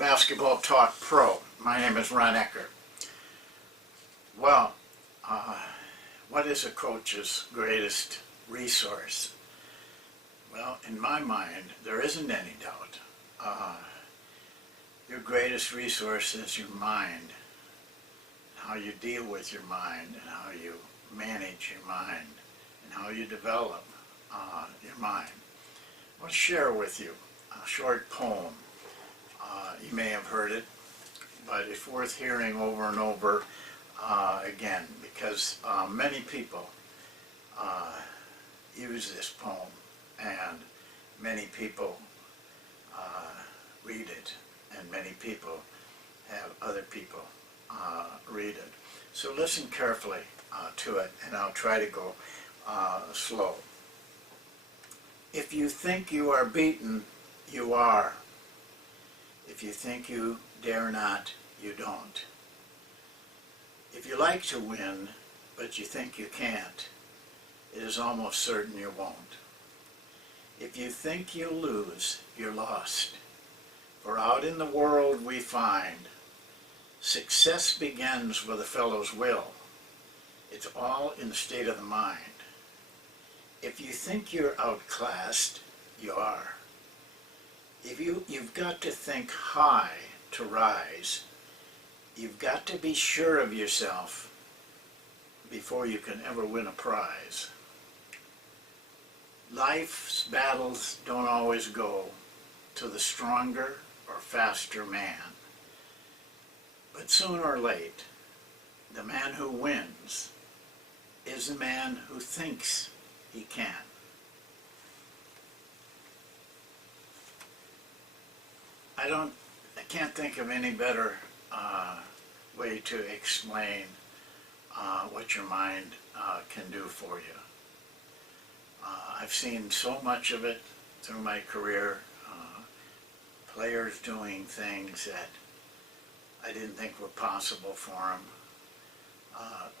Basketball Talk Pro. My name is Ron Eckert. Well, what is a coach's greatest resource? Well, in my mind, there isn't any doubt. Your greatest resource is your mind, how you deal with your mind, and how you manage your mind, and how you develop your mind. I want to share with you a short poem. You may have heard it, but it's worth hearing over and over again, because many people use this poem, and many people read it, and many people have other people read it. So listen carefully to it, and I'll try to go slow. If you think you are beaten, you are. If you think you dare not, you don't. If you like to win, but you think you can't, it is almost certain you won't. If you think you'll lose, you're lost. For out in the world we find success begins with a fellow's will. It's all in the state of the mind. If you think you're outclassed, you are. You've got to think high to rise. You've got to be sure of yourself before you can ever win a prize. Life's battles don't always go to the stronger or faster man. But sooner or late, the man who wins is the man who thinks he can. I can't think of any better way to explain what your mind can do for you. I've seen so much of it through my career, players doing things that I didn't think were possible for them.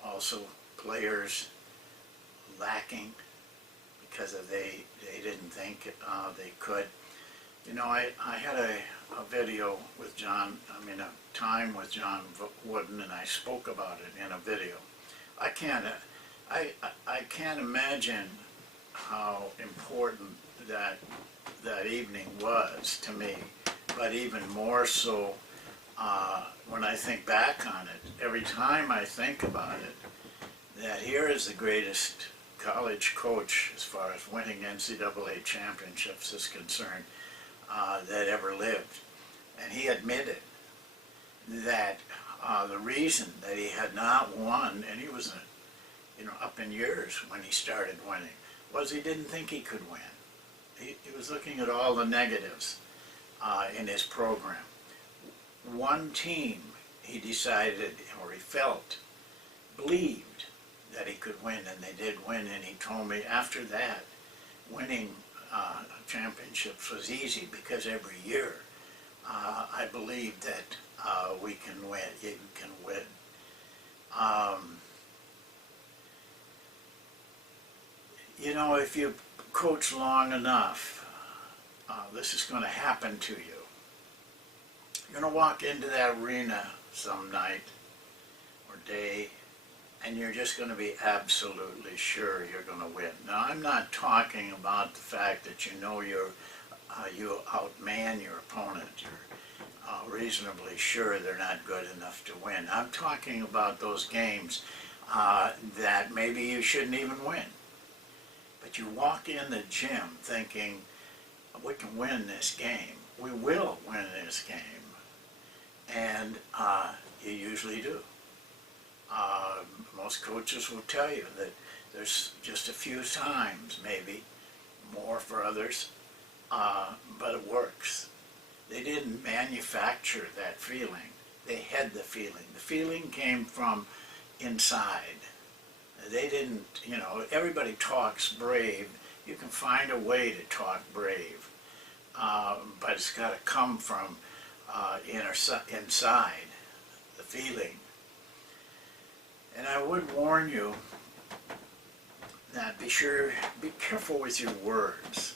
Also players lacking because they didn't think they could. You know, I had a video with John, a time with John Wooden, and I spoke about it in a video. I can't imagine how important that evening was to me, but even more so when I think back on it. Every time I think about it, that here is the greatest college coach, as far as winning NCAA championships is concerned, that ever lived. And he admitted that the reason that he had not won, and he was up in years when he started winning, was he didn't think he could win. He was looking at all the negatives in his program. One team, he decided, or he felt, believed that he could win, and they did win. And he told me after that, winning championships was easy, because every year I believe that we can win. You can win. If you coach long enough, this is going to happen to you. You're going to walk into that arena some night or day, and you're just going to be absolutely sure you're going to win. Now, I'm not talking about the fact that you outman your opponent. You're reasonably sure they're not good enough to win. I'm talking about those games that maybe you shouldn't even win. But you walk in the gym thinking, we can win this game. We will win this game. And you usually do. Most coaches will tell you that there's just a few times, maybe more for others, but it works. They didn't manufacture that feeling. They had the feeling. The feeling came from inside. They didn't, everybody talks brave. You can find a way to talk brave, but it's got to come from inside, the feeling. And I would warn you that be careful with your words.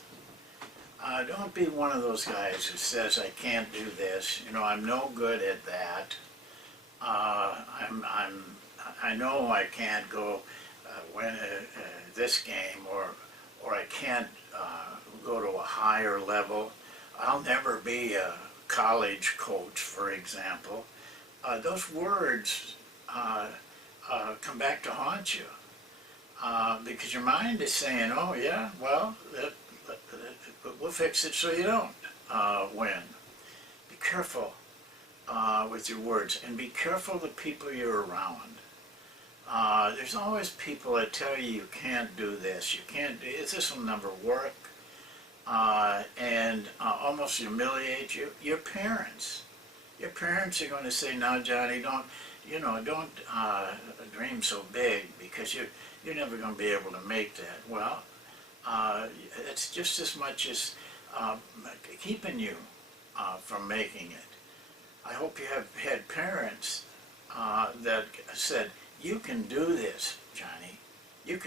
Don't be one of those guys who says, I can't do this, you know, I'm no good at that. I know I can't go win this game, or I can't go to a higher level. I'll never be a college coach, for example. Those words come back to haunt you because your mind is saying, oh yeah, well, we'll fix it so you don't win. Be careful with your words, and be careful the people you're around. There's always people that tell you can't do this, you can't do this, will never work, and almost humiliate you. Your parents are going to say, "No, Johnny, don't dream so big because you're never going to be able to make that." Well, it's just as much as keeping you from making it. I hope you have had parents that said, "You can do this, Johnny. You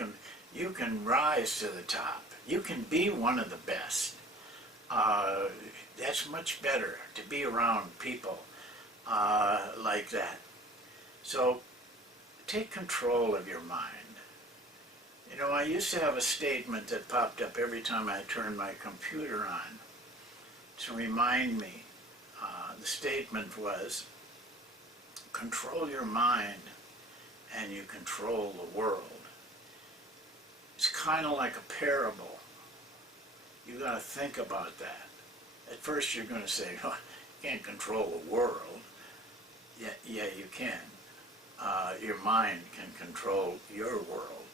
can rise to the top. You can be one of the best." That's much better to be around people like that. So take control of your mind. You know, I used to have a statement that popped up every time I turned my computer on to remind me. The statement was, control your mind and you control the world. It's kind of like a parable. You got to think about that. At first you're going to say, oh, you can't control the world. Yeah, you can. Your mind can control your world.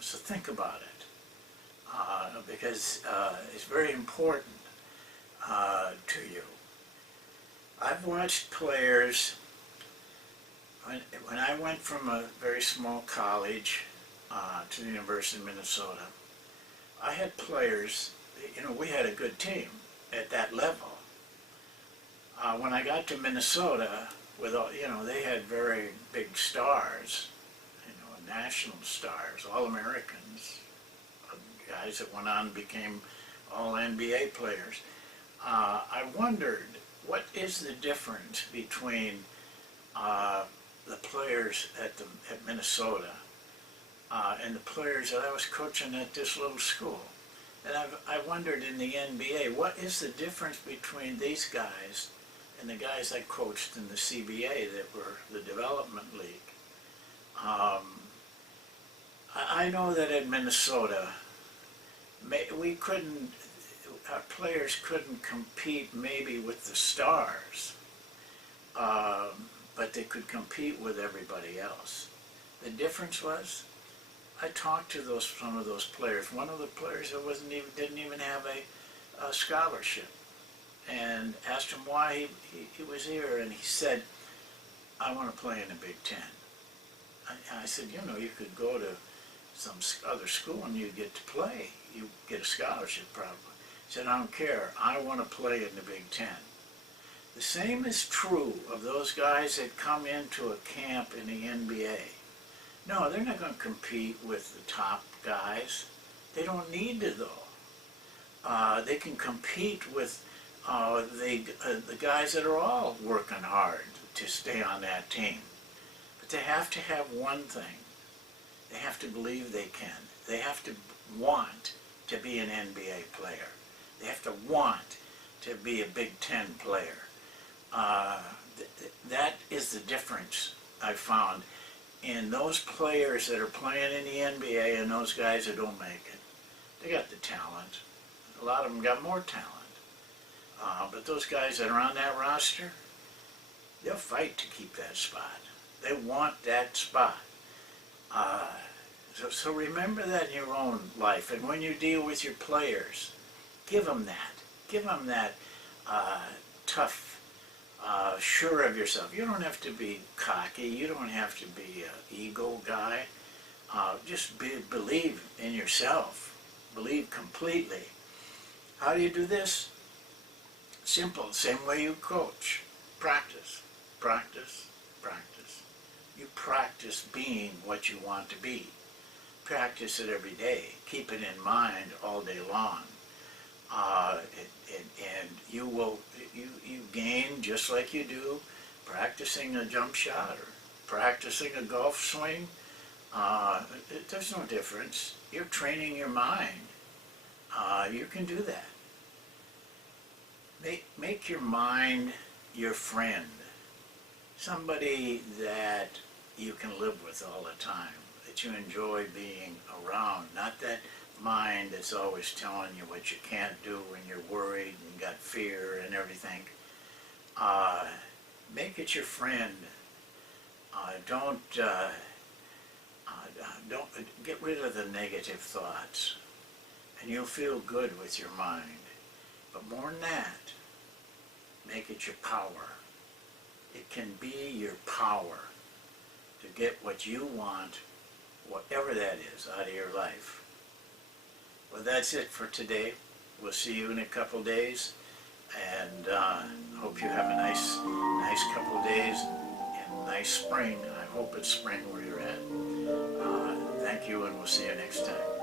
So think about it, because it's very important to you. I've watched players, when I went from a very small college to the University of Minnesota, I had players, you know, we had a good team at that level. When I got to Minnesota, with all, you know, they had very big stars, you know, national stars, All-Americans, guys that went on and became All-NBA players. I wondered, what is the difference between the players at Minnesota and the players that I was coaching at this little school? And I wondered in the NBA, what is the difference between these guys and the guys I coached in the CBA that were the development league? I know that in Minnesota, our players couldn't compete maybe with the stars, but they could compete with everybody else. The difference was, I talked to some of those players. One of the players that didn't even have a scholarship, and asked him why he was here, and he said, "I want to play in the Big Ten." I said, "You know, you could go to some other school and you get to play. You get a scholarship probably." He said, "I don't care. I want to play in the Big Ten." The same is true of those guys that come into a camp in the NBA. No, they're not going to compete with the top guys. They don't need to, though. They can compete with the guys that are all working hard to stay on that team. But they have to have one thing. They have to believe they can. They have to want to be an NBA player. They have to want to be a Big Ten player. That is the difference I found in those players that are playing in the NBA and those guys that don't make it. They got the talent. A lot of them got more talent. But those guys that are on that roster, they'll fight to keep that spot. They want that spot. So remember that in your own life. And when you deal with your players, give them that. Give them that tough, sure of yourself. You don't have to be cocky. You don't have to be an ego guy. Just believe in yourself. Believe completely. How do you do this? Simple, same way you coach. Practice, practice, practice. You practice being what you want to be. practice it every day. Keep it in mind all day long. And you will, you gain just like you do practicing a jump shot or practicing a golf swing. There's no difference. You're training your mind. You can do that. Make your mind your friend. Somebody that you can live with all the time, that you enjoy being around. Not that mind that's always telling you what you can't do when you're worried and got fear and everything. Make it your friend. Don't get rid of the negative thoughts, and you'll feel good with your mind. But more than that, make it your power. It can be your power to get what you want, whatever that is, out of your life. Well, that's it for today. We'll see you in a couple days, and hope you have a nice couple days and nice spring. I hope it's spring where you're at. Thank you, and we'll see you next time.